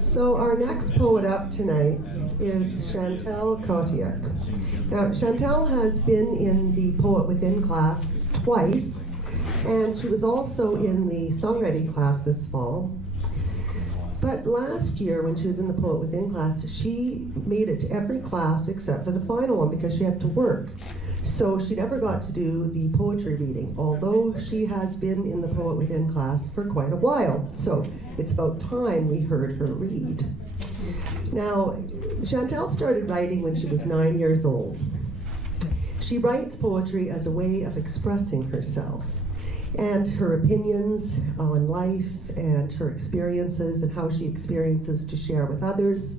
So our next poet up tonight is Chantel Kotyk. Now, Chantel has been in the Poet Within class twice, and she was also in the songwriting class this fall. But last year, when she was in the Poet Within class, she made it to every class except for the final one because she had to work. So she never got to do the poetry reading, although she has been in the Poet Within class for quite a while. So it's about time we heard her read. Now, Chantel started writing when she was 9 years old. She writes poetry as a way of expressing herself and her opinions on life and her experiences and how she experiences to share with others.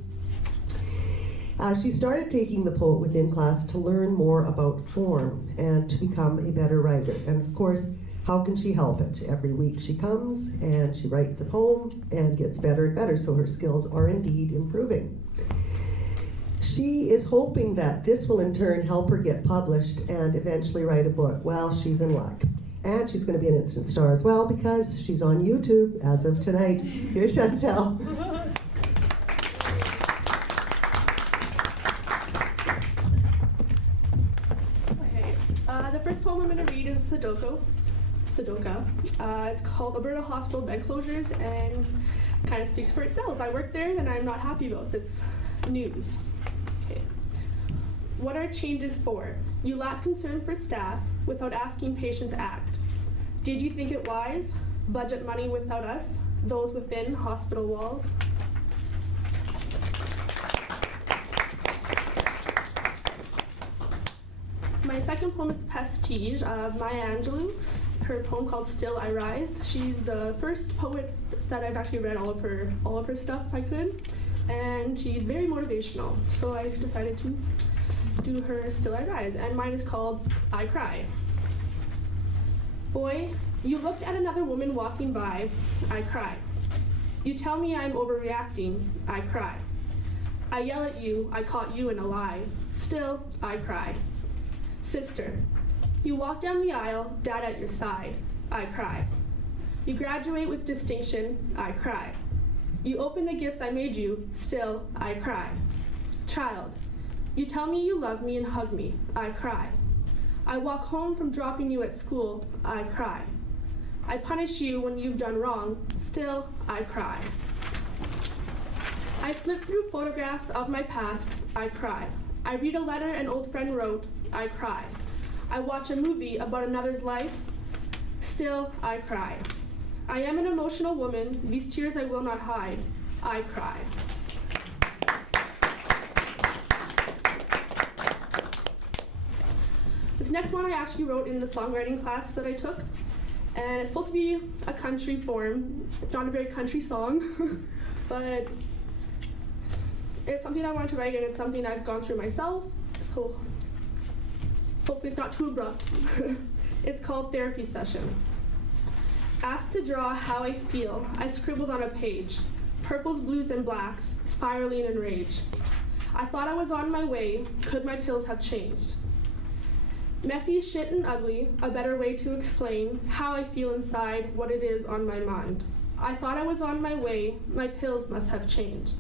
She started taking the Poet Within class to learn more about form and to become a better writer. And of course, how can she help it? Every week she comes and she writes a poem and gets better and better, so her skills are indeed improving. She is hoping that this will in turn help her get published and eventually write a book. Well, she's in luck. And she's going to be an instant star as well because she's on YouTube as of tonight. Here's Chantel. The first poem I'm going to read is Sudoka. It's called Alberta Hospital Bed Closures and kind of speaks for itself. I work there and I'm not happy about this news. Okay. What are changes for? You lack concern for staff without asking patients act. Did you think it wise? Budget money without us, those within hospital walls. My second poem is Prestige of Maya Angelou, her poem called Still I Rise. She's the first poet that I've actually read all of her stuff I could, and she's very motivational. So I decided to do her Still I Rise, and mine is called I Cry. Boy, you looked at another woman walking by, I cry. You tell me I'm overreacting, I cry. I yell at you, I caught you in a lie, still I cry. Sister, you walk down the aisle, dad at your side, I cry. You graduate with distinction, I cry. You open the gifts I made you, still I cry. Child, you tell me you love me and hug me, I cry. I walk home from dropping you at school, I cry. I punish you when you've done wrong, still I cry. I flip through photographs of my past, I cry. I read a letter an old friend wrote, I cry. I watch a movie about another's life, still I cry. I am an emotional woman, these tears I will not hide, I cry. This next one I actually wrote in the songwriting class that I took, and it's supposed to be a country form. It's not a very country song, but it's something I wanted to write and it's something I've gone through myself, so hopefully it's not too abrupt. It's called Therapy Session. Asked to draw how I feel, I scribbled on a page, purples, blues, and blacks, spiraling in rage. I thought I was on my way, could my pills have changed? Messy, shit, and ugly, a better way to explain how I feel inside, what it is on my mind. I thought I was on my way, my pills must have changed.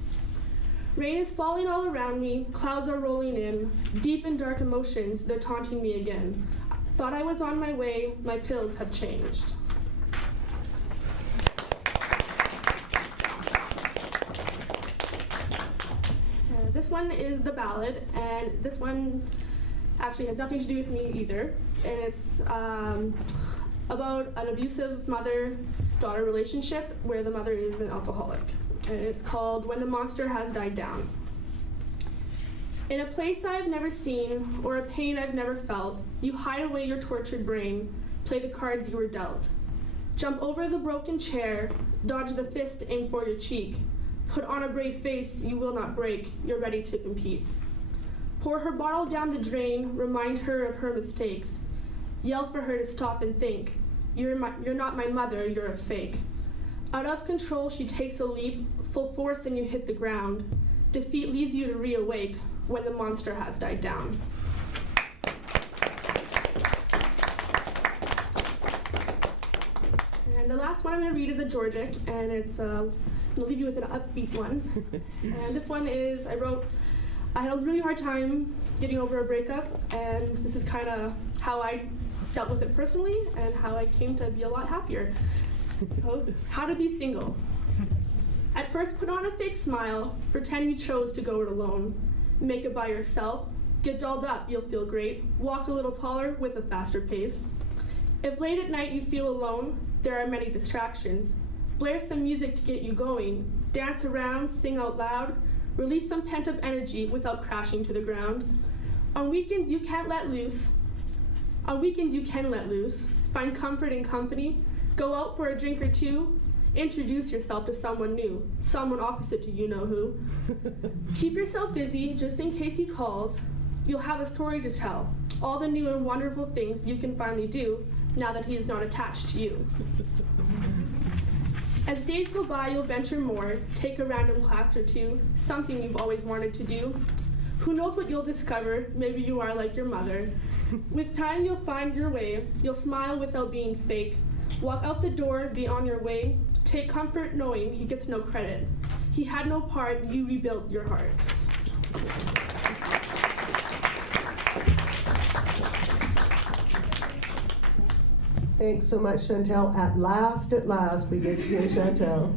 Rain is falling all around me, clouds are rolling in, deep and dark emotions, they're taunting me again. Thought I was on my way, my pills have changed. This one is the ballad, and this one actually has nothing to do with me either. And it's about an abusive mother-daughter relationship where the mother is an alcoholic. And it's called When the Monster Has Died Down. In a place I've never seen, or a pain I've never felt, you hide away your tortured brain, play the cards you were dealt. Jump over the broken chair, dodge the fist aimed for your cheek. Put on a brave face you will not break, you're ready to compete. Pour her bottle down the drain, remind her of her mistakes. Yell for her to stop and think. You're not my mother, you're a fake. Out of control, she takes a leap, full force and you hit the ground. Defeat leaves you to reawake when the monster has died down. And the last one I'm going to read is a Georgic, and it's I'll leave you with an upbeat one. And this one is, I had a really hard time getting over a breakup, and this is kind of how I dealt with it personally and how I came to be a lot happier. So, how to be single. At first, put on a fake smile, pretend you chose to go it alone. Make it by yourself, get dolled up, you'll feel great. Walk a little taller with a faster pace. If late at night you feel alone, there are many distractions. Blare some music to get you going. Dance around, sing out loud. Release some pent-up energy without crashing to the ground. On weekends you can't let loose. On weekends you can let loose. Find comfort in company. Go out for a drink or two. Introduce yourself to someone new, someone opposite to you know who. Keep yourself busy just in case he calls. You'll have a story to tell. All the new and wonderful things you can finally do now that he is not attached to you. As days go by, you'll venture more, take a random class or two, something you've always wanted to do. Who knows what you'll discover, maybe you are like your mother. With time, you'll find your way, you'll smile without being fake. Walk out the door, be on your way, take comfort knowing he gets no credit. He had no part, you rebuilt your heart. Thanks so much, Chantel. At last, we get to hear Chantel.